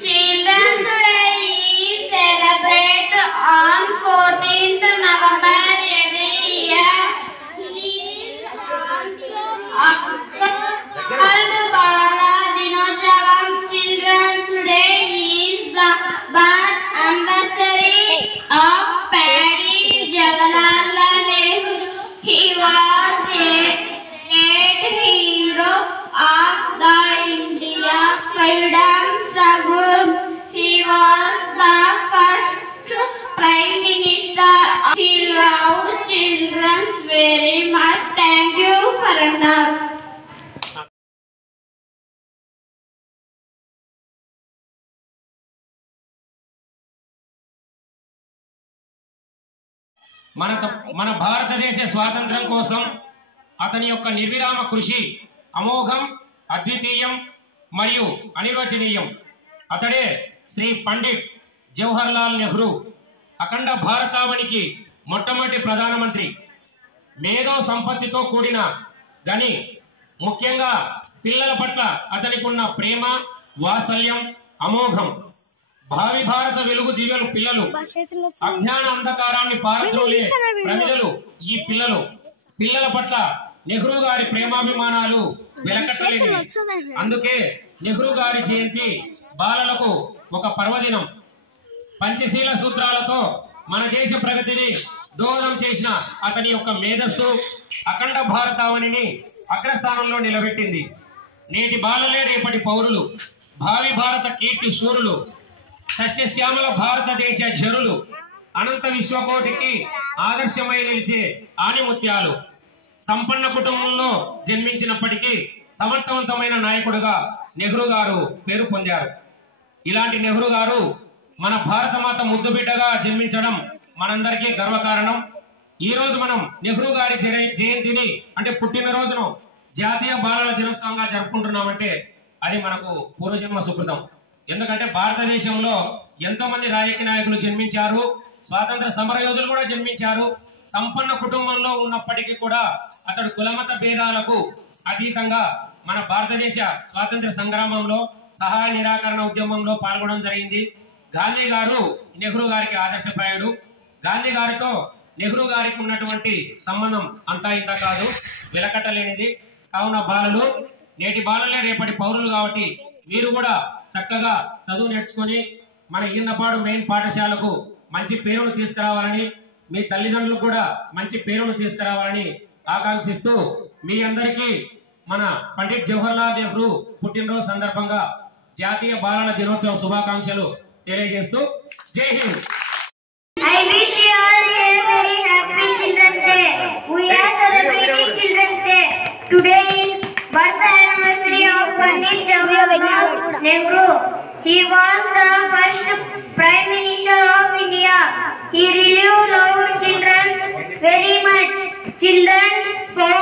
Children's Day is celebrated on 14th November every year. He is also called Bala Dinotsavam. Children's Day is the birth anniversary of Pandit Jawaharlal Nehru. He was a great hero of the India freedom struggle. He was the first Prime Minister. He loved children very much. Thank you for now. మన భారతదేశ స్వాతంత్ర్యం కోసం అతని యొక్క నిర్విరామ కృషి అమోఘం, అద్వితీయం మరియు అనిర్వచనీయం. అతడే శ్రీ పండిట్ జవహర్లాల్ నెహ్రూ. అఖండ భారతావనికి మొట్టమొదటి ప్రధానమంత్రి. మేధో సంపత్తితో కూడిన గని. ముఖ్యంగా పిల్లల పట్ల అతనికి ఉన్న ప్రేమ, వాత్సల్యం అమోఘం. భావి భారత వెలుగు దివ్యలు పిల్లలు. అజ్ఞాన అంధకారాన్ని పారద్రోలే ప్రజలు ఈ పిల్లలు. పిల్లల పట్ల నెహ్రూ గారి ప్రేమాభిమానాలు వెలకట్టలేనివి. అందుకే నెహ్రూ గారి జయంతి బాలలకు ఒక పర్వదినం. పంచశీల సూత్రాలతో మన దేశ ప్రగతిని దోహదం చేసిన అతని యొక్క మేధస్సు అఖండ భారతావనిని అగ్రస్థానంలో నిలబెట్టింది. నేటి బాలలే రేపటి పౌరులు, భావి భారత కీర్తి శూరులు, సస్యశ్యామల భారతదేశ జరులు, అనంత విశ్వకోటికి ఆదర్శమై నిలిచే ఆణిముత్యాలు. సంపన్న కుటుంబంలో జన్మించినప్పటికీ సమర్థవంతమైన నాయకుడుగా నెహ్రూ గారు పేరు పొందారు. ఇలాంటి నెహ్రూ గారు మన భారతమాత ముద్దు బిడ్డగా జన్మించడం మనందరికీ గర్వకారణం. ఈ రోజు మనం నెహ్రూ గారి జయంతిని అంటే పుట్టినరోజును జాతీయ బాలల దినోత్సవంగా జరుపుకుంటున్నామంటే అది మనకు పూర్వజన్మ సుకృతం. ఎందుకంటే భారతదేశంలో ఎంతో మంది రాజకీయ నాయకులు జన్మించారు, స్వాతంత్ర సమరయోధులు కూడా జన్మించారు. సంపన్న కుటుంబంలో ఉన్నప్పటికీ కూడా అతడు కులమత భేదాలకు అతీతంగా మన భారతదేశ స్వాతంత్ర సంగ్రామంలో సహాయ నిరాకరణ ఉద్యమంలో పాల్గొనడం జరిగింది. గాంధీ గారు నెహ్రూ గారికి ఆదర్శప్రాయుడు. గాంధీ గారితో నెహ్రూ గారికి ఉన్నటువంటి సంబంధం అంతా ఇంత కాదు, వెలకట్టలేనిది. కావున బాలలు నేటి బాలలే రేపటి పౌరులు కాబట్టి మీరు కూడా చక్కగా చదువు నేర్చుకొని మన ఈయన్నపాడు మెయిన్ పాఠశాలకు మంచి పేరును తీసుకురావాలని, మీ తల్లిదండ్రులకు కూడా మంచి పేరును తీసుకురావాలని ఆకాంక్షిస్తూ మీ అందరికీ మన పండిట్ జవహర్లాల్ నెహ్రూ పుట్టినరోజు సందర్భంగా జాతీయ బాలల దినోత్సవ శుభాకాంక్షలు తెలియజేస్తూ జై Hind. I wish you all a very happy Children's Day. We are celebrating Children's Day. Today is birth anniversary of Pandit Jawaharlal Nehru. He was the first Prime Minister of India. He really loved children very much. Children for